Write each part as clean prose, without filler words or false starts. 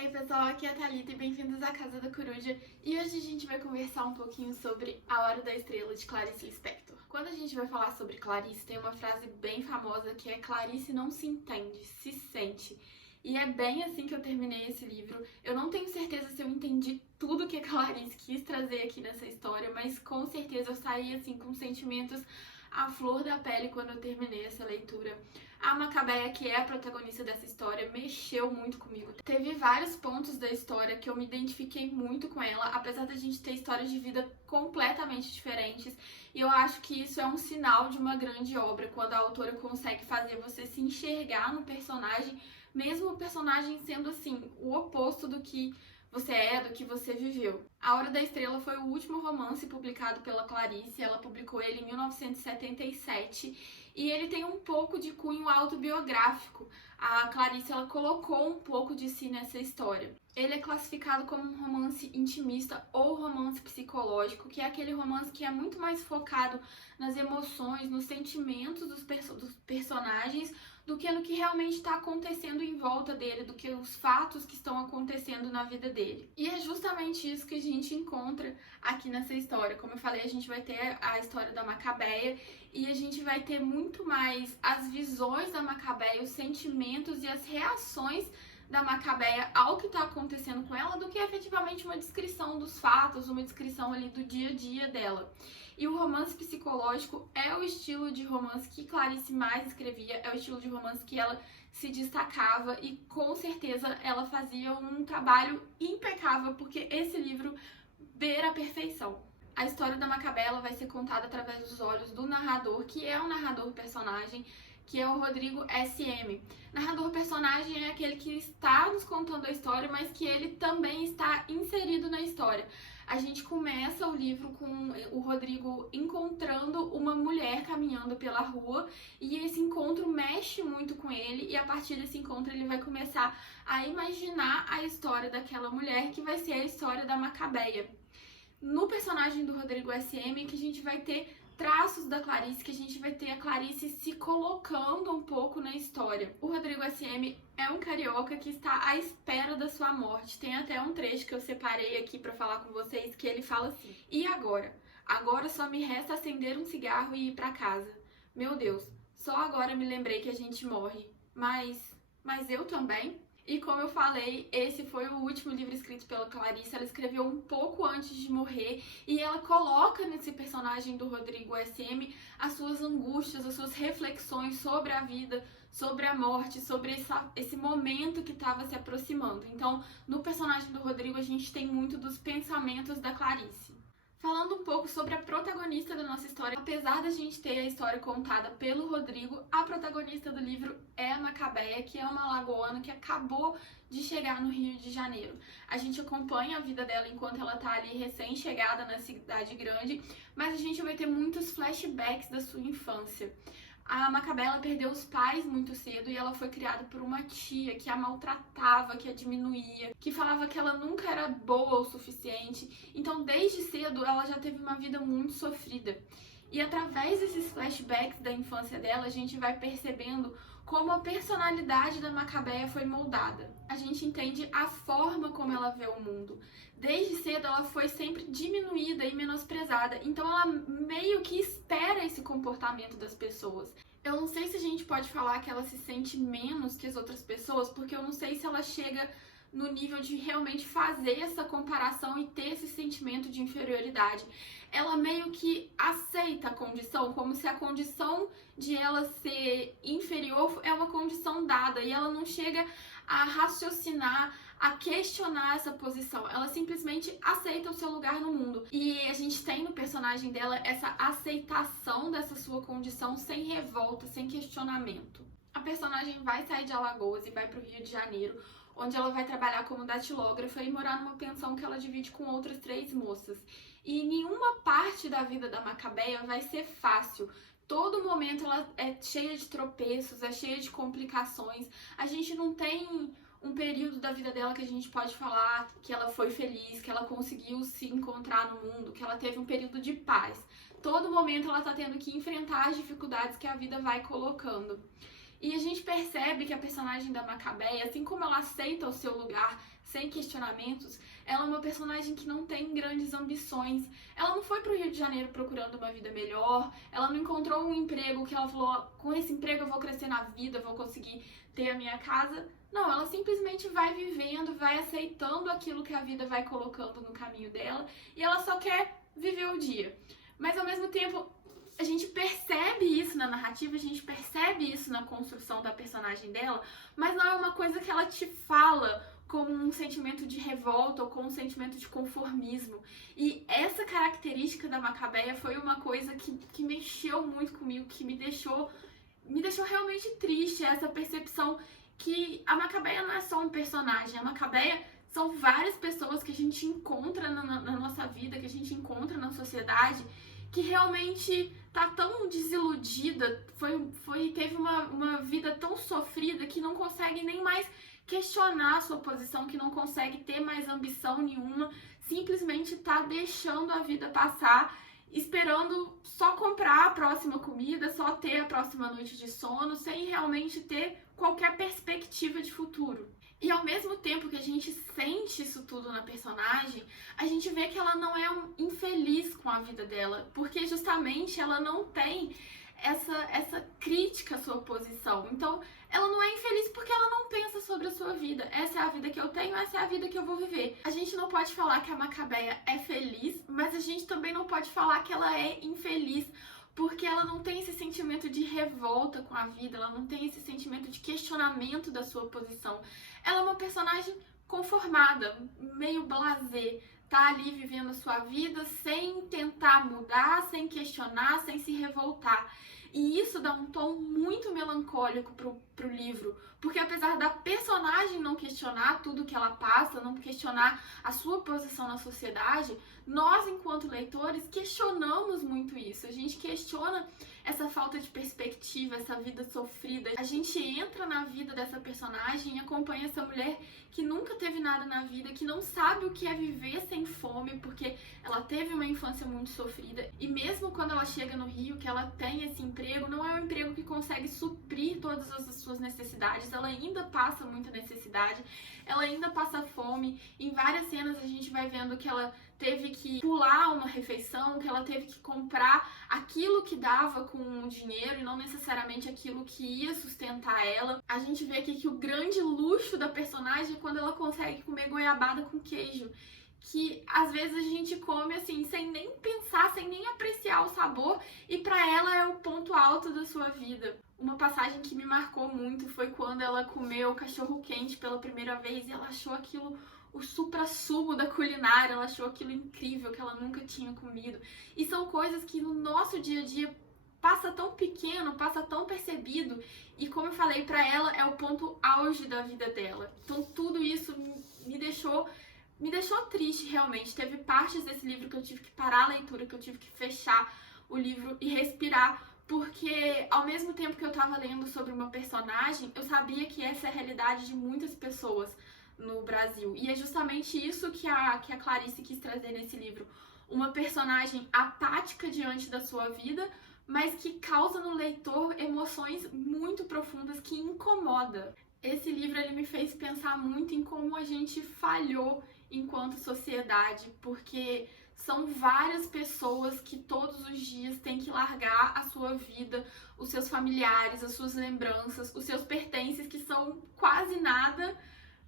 aí pessoal, aqui é a Thalita e bem-vindos à Casa da Coruja. E hoje a gente vai conversar um pouquinho sobre A Hora da Estrela, de Clarice Lispector. Quando a gente vai falar sobre Clarice, tem uma frase bem famosa que é: Clarice não se entende, se sente. E é bem assim que eu terminei esse livro. Eu não tenho certeza se eu entendi tudo que a Clarice quis trazer aqui nessa história, mas com certeza eu saí assim com sentimentos à flor da pele quando eu terminei essa leitura. A Macabeia, que é a protagonista dessa história, mexeu muito comigo. Teve vários pontos da história que eu me identifiquei muito com ela, apesar da gente ter histórias de vida completamente diferentes. E eu acho que isso é um sinal de uma grande obra, quando a autora consegue fazer você se enxergar no personagem, mesmo o personagem sendo assim, o oposto do que você é, do que você viveu. A Hora da Estrela foi o último romance publicado pela Clarice, ela publicou ele em 1977 e ele tem um pouco de cunho autobiográfico. A Clarice ela colocou um pouco de si nessa história. Ele é classificado como um romance intimista ou romance psicológico, que é aquele romance que é muito mais focado nas emoções, nos sentimentos dos personagens, do que no que realmente está acontecendo em volta dele, do que os fatos que estão acontecendo na vida dele. E é justamente isso que a gente encontra aqui nessa história. Como eu falei, a gente vai ter a história da Macabeia e a gente vai ter muito mais as visões da Macabeia, os sentimentos e as reações da Macabeia ao que está acontecendo com ela, do que efetivamente uma descrição dos fatos, uma descrição ali do dia a dia dela. E o romance psicológico é o estilo de romance que Clarice mais escrevia, é o estilo de romance que ela se destacava e com certeza ela fazia um trabalho impecável, porque esse livro beira a perfeição. A história da Macabeia vai ser contada através dos olhos do narrador, que é um narrador personagem, que é o Rodrigo S.M. Narrador personagem é aquele que está nos contando a história, mas que ele também está inserido na história. A gente começa o livro com o Rodrigo encontrando uma mulher caminhando pela rua e esse encontro mexe muito com ele e a partir desse encontro ele vai começar a imaginar a história daquela mulher, que vai ser a história da Macabeia. No personagem do Rodrigo S.M. que a gente vai ter traços da Clarice, que a gente vai ter a Clarice se colocando um pouco na história. O Rodrigo S.M. é um carioca que está à espera da sua morte. Tem até um trecho que eu separei aqui para falar com vocês, que ele fala assim: e agora? Agora só me resta acender um cigarro e ir para casa. Meu Deus, só agora me lembrei que a gente morre. Mas eu também? E como eu falei, esse foi o último livro escrito pela Clarice. Ela escreveu um pouco antes de morrer e ela coloca nesse personagem do Rodrigo S.M. as suas angústias, as suas reflexões sobre a vida, sobre a morte, sobre esse momento que estava se aproximando. Então, no personagem do Rodrigo, a gente tem muito dos pensamentos da Clarice. Falando um pouco sobre a protagonista da nossa história, apesar da gente ter a história contada pelo Rodrigo, a protagonista do livro é a Macabeia, que é uma alagoana que acabou de chegar no Rio de Janeiro. A gente acompanha a vida dela enquanto ela tá ali recém-chegada na cidade grande, mas a gente vai ter muitos flashbacks da sua infância. A Macabeia perdeu os pais muito cedo e ela foi criada por uma tia que a maltratava, que a diminuía, que falava que ela nunca era boa o suficiente. Então, desde cedo, ela já teve uma vida muito sofrida. E através desses flashbacks da infância dela, a gente vai percebendo como a personalidade da Macabeia foi moldada. A gente entende a forma como ela vê o mundo. Desde cedo ela foi sempre diminuída e menosprezada, então ela meio que espera esse comportamento das pessoas. Eu não sei se a gente pode falar que ela se sente menos que as outras pessoas, porque eu não sei se ela chega no nível de realmente fazer essa comparação e ter esse sentimento de inferioridade. Ela meio que aceita a condição, como se a condição de ela ser inferior é uma condição dada, e ela não chega a raciocinar, a questionar essa posição. Ela simplesmente aceita o seu lugar no mundo. E a gente tem no personagem dela essa aceitação dessa sua condição sem revolta, sem questionamento. A personagem vai sair de Alagoas e vai para o Rio de Janeiro, onde ela vai trabalhar como datilógrafa e morar numa pensão que ela divide com outras 3 moças. E nenhuma parte da vida da Macabeia vai ser fácil. Todo momento ela é cheia de tropeços, é cheia de complicações. A gente não tem um período da vida dela que a gente pode falar que ela foi feliz, que ela conseguiu se encontrar no mundo, que ela teve um período de paz. Todo momento ela tá tendo que enfrentar as dificuldades que a vida vai colocando. E a gente percebe que a personagem da Macabeia, assim como ela aceita o seu lugar sem questionamentos, ela é uma personagem que não tem grandes ambições. Ela não foi pro Rio de Janeiro procurando uma vida melhor, ela não encontrou um emprego que ela falou, com esse emprego eu vou crescer na vida, vou conseguir ter a minha casa. Não, ela simplesmente vai vivendo, vai aceitando aquilo que a vida vai colocando no caminho dela e ela só quer viver o dia. Mas ao mesmo tempo, a gente percebe isso na narrativa, a gente percebe isso na construção da personagem dela, mas não é uma coisa que ela te fala com um sentimento de revolta ou com um sentimento de conformismo. E essa característica da Macabeia foi uma coisa que mexeu muito comigo, que me deixou realmente triste, essa percepção que a Macabeia não é só um personagem, a Macabeia são várias pessoas que a gente encontra na nossa vida, que a gente encontra na sociedade, que realmente tá tão desiludida, teve uma vida tão sofrida que não consegue nem mais questionar a sua posição, que não consegue ter mais ambição nenhuma, simplesmente tá deixando a vida passar, esperando só comprar a próxima comida, só ter a próxima noite de sono, sem realmente ter qualquer perspectiva de futuro. E ao mesmo tempo que a gente sente isso tudo na personagem, a gente vê que ela não é infeliz com a vida dela, porque justamente ela não tem essa crítica à sua posição. Então, ela não é infeliz porque ela não pensa sobre a sua vida. Essa é a vida que eu tenho, essa é a vida que eu vou viver. A gente não pode falar que a Macabeia é feliz, mas a gente também não pode falar que ela é infeliz, porque ela não tem esse sentimento de revolta com a vida, ela não tem esse sentimento de questionamento da sua posição. Ela é uma personagem conformada, meio blasé, tá ali vivendo a sua vida sem tentar mudar, sem questionar, sem se revoltar. E isso dá um tom muito melancólico pro livro, porque apesar da personagem não questionar tudo que ela passa, não questionar a sua posição na sociedade, nós, enquanto leitores, questionamos muito isso. A gente questiona essa falta de perspectiva, essa vida sofrida. A gente entra na vida dessa personagem e acompanha essa mulher que nunca teve nada na vida, que não sabe o que é viver sem fome, porque ela teve uma infância muito sofrida. E mesmo quando ela chega no Rio, que ela tem esse emprego, não é um emprego que consegue suprir todas as suas necessidades. Ela ainda passa muita necessidade, ela ainda passa fome. Em várias cenas a gente vai vendo que ela teve que pular uma refeição, que ela teve que comprar aquilo que dava com o dinheiro e não necessariamente aquilo que ia sustentar ela. A gente vê aqui que o grande luxo da personagem é quando ela consegue comer goiabada com queijo, que às vezes a gente come assim, sem nem pensar, sem nem apreciar o sabor, e pra ela é o ponto alto da sua vida. Uma passagem que me marcou muito foi quando ela comeu cachorro quente pela primeira vez e ela achou aquilo o suprassumo da culinária, ela achou aquilo incrível, que ela nunca tinha comido. E são coisas que no nosso dia a dia passa tão pequeno, passa tão percebido, e como eu falei, pra ela é o ponto auge da vida dela. Então tudo isso me deixou triste realmente. Teve partes desse livro que eu tive que parar a leitura, que eu tive que fechar o livro e respirar, porque ao mesmo tempo que eu tava lendo sobre uma personagem, eu sabia que essa é a realidade de muitas pessoas no Brasil. E é justamente isso que a Clarice quis trazer nesse livro. Uma personagem apática diante da sua vida, mas que causa no leitor emoções muito profundas, que incomoda. Esse livro ele me fez pensar muito em como a gente falhou enquanto sociedade, porque são várias pessoas que todos os dias têm que largar a sua vida, os seus familiares, as suas lembranças, os seus pertences, que são quase nada,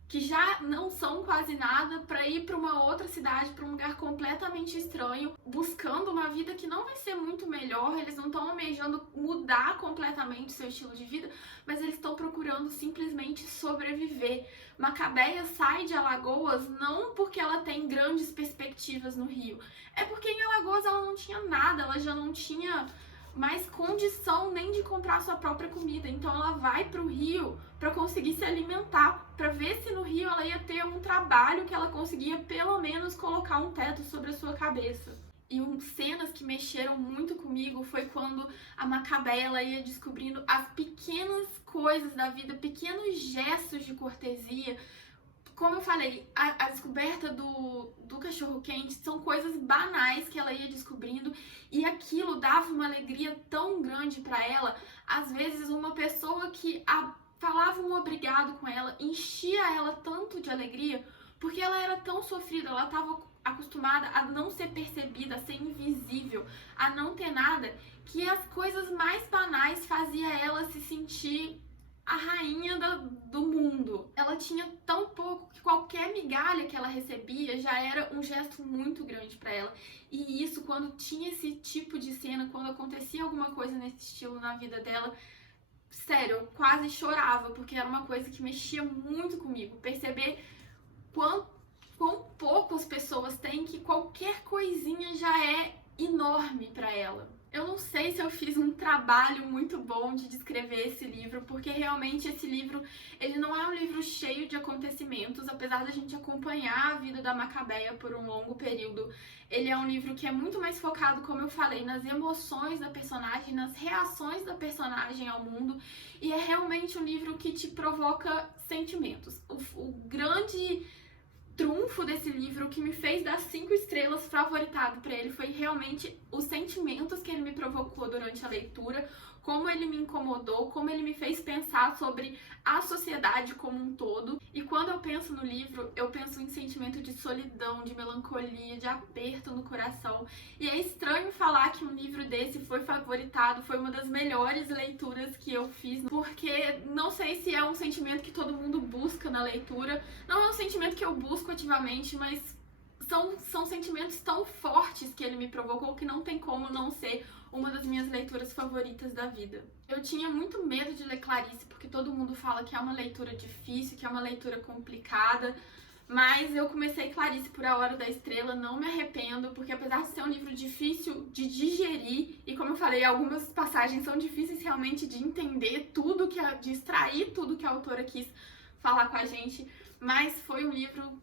que já não são quase nada, para ir para uma outra cidade, para um lugar completamente estranho, buscando uma vida que não vai ser muito melhor. Eles não estão almejando mudar completamente seu estilo de vida, mas eles estão procurando simplesmente sobreviver. Macabeia sai de Alagoas não porque ela tem grandes perspectivas no Rio, é porque em Alagoas ela não tinha nada, ela já não tinha mais condição nem de comprar sua própria comida. Então ela vai pro Rio para conseguir se alimentar, para ver se no Rio ela ia ter um trabalho que ela conseguia pelo menos colocar um teto sobre a sua cabeça. E cenas que mexeram muito comigo foi quando a Macabeia ela ia descobrindo as pequenas coisas da vida, pequenos gestos de cortesia. Como eu falei, a descoberta do cachorro-quente são coisas banais que ela ia descobrindo, e aquilo dava uma alegria tão grande para ela. Às vezes uma pessoa que falava um obrigado com ela enchia ela tanto de alegria, porque ela era tão sofrida, ela estava acostumada a não ser percebida, a ser invisível, a não ter nada, que as coisas mais banais fazia ela se sentir a rainha do mundo. Ela tinha tão pouco que qualquer migalha que ela recebia já era um gesto muito grande para ela. E isso, quando tinha esse tipo de cena, quando acontecia alguma coisa nesse estilo na vida dela, sério, eu quase chorava, porque era uma coisa que mexia muito comigo. Perceber quão pouco as pessoas têm, que qualquer coisinha já é enorme para ela. Eu não sei se eu fiz um trabalho muito bom de descrever esse livro, porque realmente esse livro, ele não é um livro cheio de acontecimentos, apesar da gente acompanhar a vida da Macabeia por um longo período. Ele é um livro que é muito mais focado, como eu falei, nas emoções da personagem, nas reações da personagem ao mundo, e é realmente um livro que te provoca sentimentos. O grande trunfo desse livro, o que me fez dar 5 estrelas favoritado para ele, foi realmente os sentimentos que ele me provocou durante a leitura, como ele me incomodou, como ele me fez pensar sobre a sociedade como um todo. E quando eu penso no livro, eu penso em sentimento de solidão, de melancolia, de aperto no coração. E é estranho falar que um livro desse foi favoritado, foi uma das melhores leituras que eu fiz, porque não sei se é um sentimento que todo mundo busca na leitura. Não é um sentimento que eu busco ativamente, mas são sentimentos tão fortes que ele me provocou que não tem como não ser uma das minhas leituras favoritas da vida. Eu tinha muito medo de ler Clarice, porque todo mundo fala que é uma leitura difícil, que é uma leitura complicada, mas eu comecei Clarice por A Hora da Estrela, não me arrependo, porque apesar de ser um livro difícil de digerir, e como eu falei, algumas passagens são difíceis realmente de entender tudo, de extrair tudo que a autora quis falar com a gente, mas foi um livro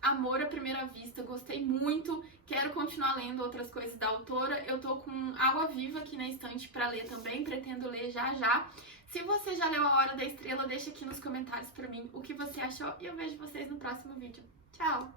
amor à primeira vista, gostei muito, quero continuar lendo outras coisas da autora. Eu tô com Água Viva aqui na estante pra ler também, pretendo ler já já. Se você já leu A Hora da Estrela, deixa aqui nos comentários pra mim o que você achou e eu vejo vocês no próximo vídeo. Tchau!